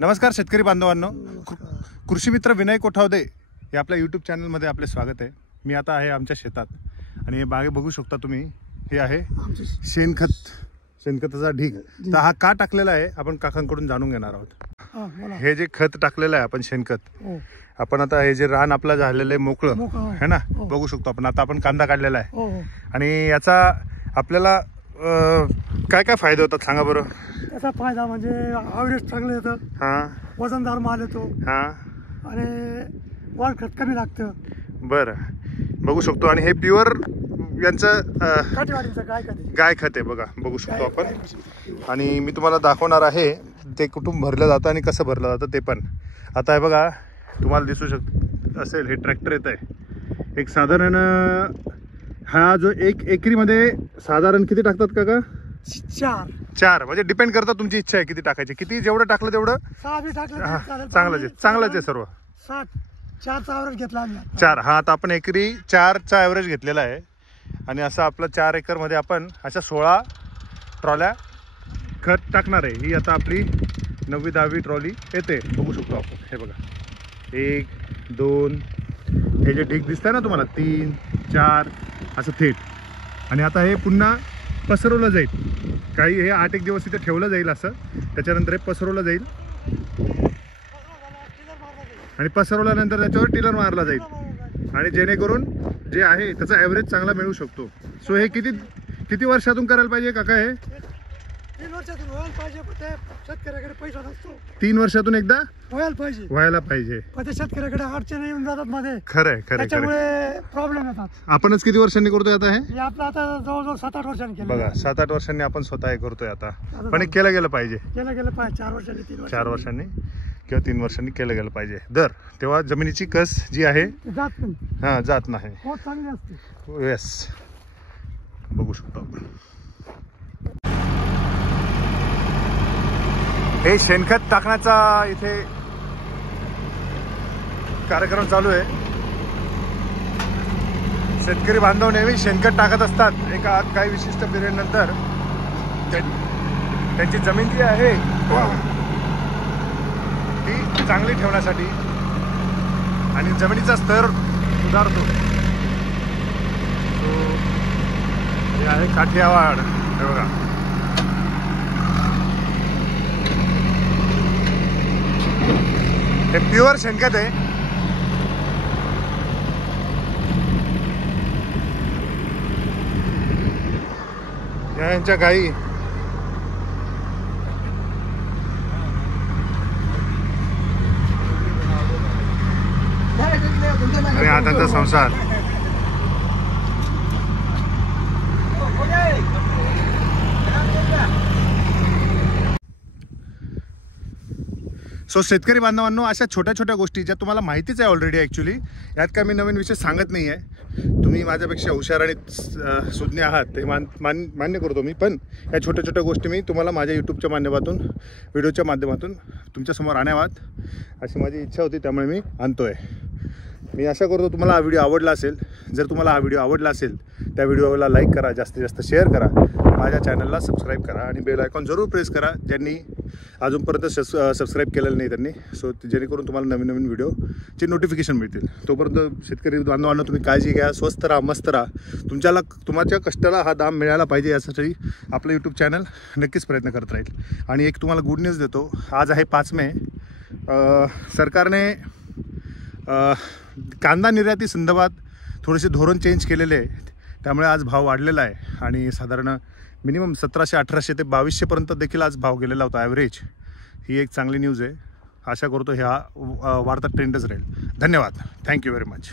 नमस्कार शेतकरी बांधवांनो, कृषी मित्र विनय कोठावदे हे आपल्या यूट्यूब चॅनलमध्ये आपले स्वागत आहे। मी आता आहे आमच्या शेतात आणि हे बागे बघू शकता तुम्ही, हे आहे शेणखताचा ढीग। तर हा का टाकलेला आहे आपण काकांकडून जाणून घेणार आहोत। हे जे खत टाकलेलं आहे आपण शेणखत, आपण आता हे जे रान आपलं झालेलं आहे मोकळं है ना, बघू शकतो आपण। आता आपण कांदा काढलेला आहे आणि याचा आपल्याला काय काय फायदे होतात सांगा बरं। त्याचा फायदा म्हणजे ॲव्हरेज चांगलं येतं, हां, वजनदार माल येतो, हां, आणि वाढ खत कमी लागतं। बरं, बघू शकतो। आणि हे प्युअर यांचं गाय खत आहे बघा, बघू शकतो आपण। आणि मी तुम्हाला दाखवणार आहे ते कुठून भरलं जातं आणि कसं भरलं जातं ते पण। आता हे बघा, तुम्हाला दिसू असेल हे ट्रॅक्टर येत आहे। एक साधारण हा जो एक एकरीमध्ये साधारण किती टाकतात काका? चार, म्हणजे डिपेंड करतात तुमची इच्छा आहे किती टाकायची, किती जेवढं टाकलं तेवढं चांगलंच आहे सर्व। 4चा ॲव्हरेज घेतला आम्ही, 4। हा, आता आपण एकरी 4चा ॲव्हरेज घेतलेला आहे आणि असं आपलं 4 एकरमध्ये आपण अशा 16 ट्रॉल्या खत टाकणार आहे। ही आता आपली 9वी 10वी ट्रॉली येते, बघू शकतो आपण। हे बघा, 1 2 हे जे ढीग दिसतंय ना तुम्हाला, 3 4 असं थेट। आणि आता हे पुन्हा पसरवलं जाईल, काही हे 8 एक दिवस इथे ठेवलं जाईल असं, त्याच्यानंतर हे पसरवलं जाईल आणि पसरवल्यानंतर त्याच्यावर टिलर मारला जाईल आणि जेणेकरून जे आहे त्याचा ॲव्हरेज चांगला मिळू शकतो। सो हे किती वर्षातून करायला पाहिजे काका? हे 3 वर्षातून व्हायला पाहिजे, पण ते शेतकऱ्याकडे पैसा नसतो। 3 वर्षातून एकदा व्हायला पाहिजे, पण ते शेतकऱ्याकडे अडचणी येऊन जातात मध्ये। खरंय, त्याच्यामुळे प्रॉब्लेम येतात। आपणच किती वर्षांनी करतोय आता? हे आपलं आता जवळजवळ 7-8 वर्षांनी केलं बघा, 7-8 वर्षांनी आपण स्वतः हे करतोय आता। पण हे केलं गेलं पाहिजे 4 वर्षांनी 4 वर्षांनी किंवा 3 वर्षांनी केलं गेलं पाहिजे। तेव्हा जमिनीची कस जी आहे जात नाही। येस, बघू शकतो आपण। हे शेणखत टाकण्याचा इथे कार्यक्रम चालू आहे। शेतकरी बांधव नेहमी शेणखत टाकत असतात एका काही विशिष्ट पिरियड नंतर। त्यांची जमीन जी आहे ती चांगली ठेवण्यासाठी आणि जमिनीचा स्तर सुधारतो। हे आहे काठियावाड, हे बघा। हे प्युअर शेणखत आहे। यांच्या गाई आणि हा त्यांचा संसार। सो शेतकरी बांधवांनो, अशा छोट्या छोट्या गोष्टी ज्या तुम्हाला माहितीच आहे ऑलरेडी, ॲक्च्युली यात काय मी नवीन विषय सांगत नाही आहे। तुम्ही माझ्यापेक्षा हुशार आणि सुज्ञ आहात ते मान्य करतो मी, पण या छोट्या छोट्या गोष्टी मी तुम्हाला माझ्या यूट्यूबच्या माध्यमातून, व्हिडिओच्या माध्यमातून तुमच्यासमोर आणाव्यात अशी माझी इच्छा होती, त्यामुळे मी आणतोय। मी आशा करतो तुम्हाला हा व्हिडिओ आवडला असेल। जर तुम्हाला हा व्हिडिओ आवडला असेल त्या व्हिडिओला लाईक करा, जास्तीत जास्त शेअर करा, माझ्या चॅनलला सबस्क्राईब करा आणि बेल आयकॉन जरूर प्रेस करा ज्यांनी अजूनपर्यंत सबस्क्राईब केलेलं नाही त्यांनी, सो जेणेकरून तुम्हाला नवीन नवीन व्हिडिओचे नोटिफिकेशन मिळतील। तोपर्यंत शेतकरी बांधवांना तुम्ही काळजी घ्या, स्वस्त राहा, मस्त राहा। तुमच्या कष्टाला हा दाम मिळायला पाहिजे यासाठी आपलं यूट्यूब चॅनल नक्कीच प्रयत्न करत राहील। आणि एक तुम्हाला गुड न्यूज देतो, आज आहे 5 मे। सरकारने कांदा निर्याती संदर्भात थोडेसे धोरण चेंज केलेले आहे, त्यामुळे आज भाव वाढलेला आहे आणि साधारण मिनिमम 1700-1800 ते 2200पर्यंत देखील आज भाव गेलेला होता ॲव्हरेज। ही एक चांगली न्यूज आहे। आशा करतो हा वाढता ट्रेंडच राहील। धन्यवाद, थँक्यू व्हेरी मच।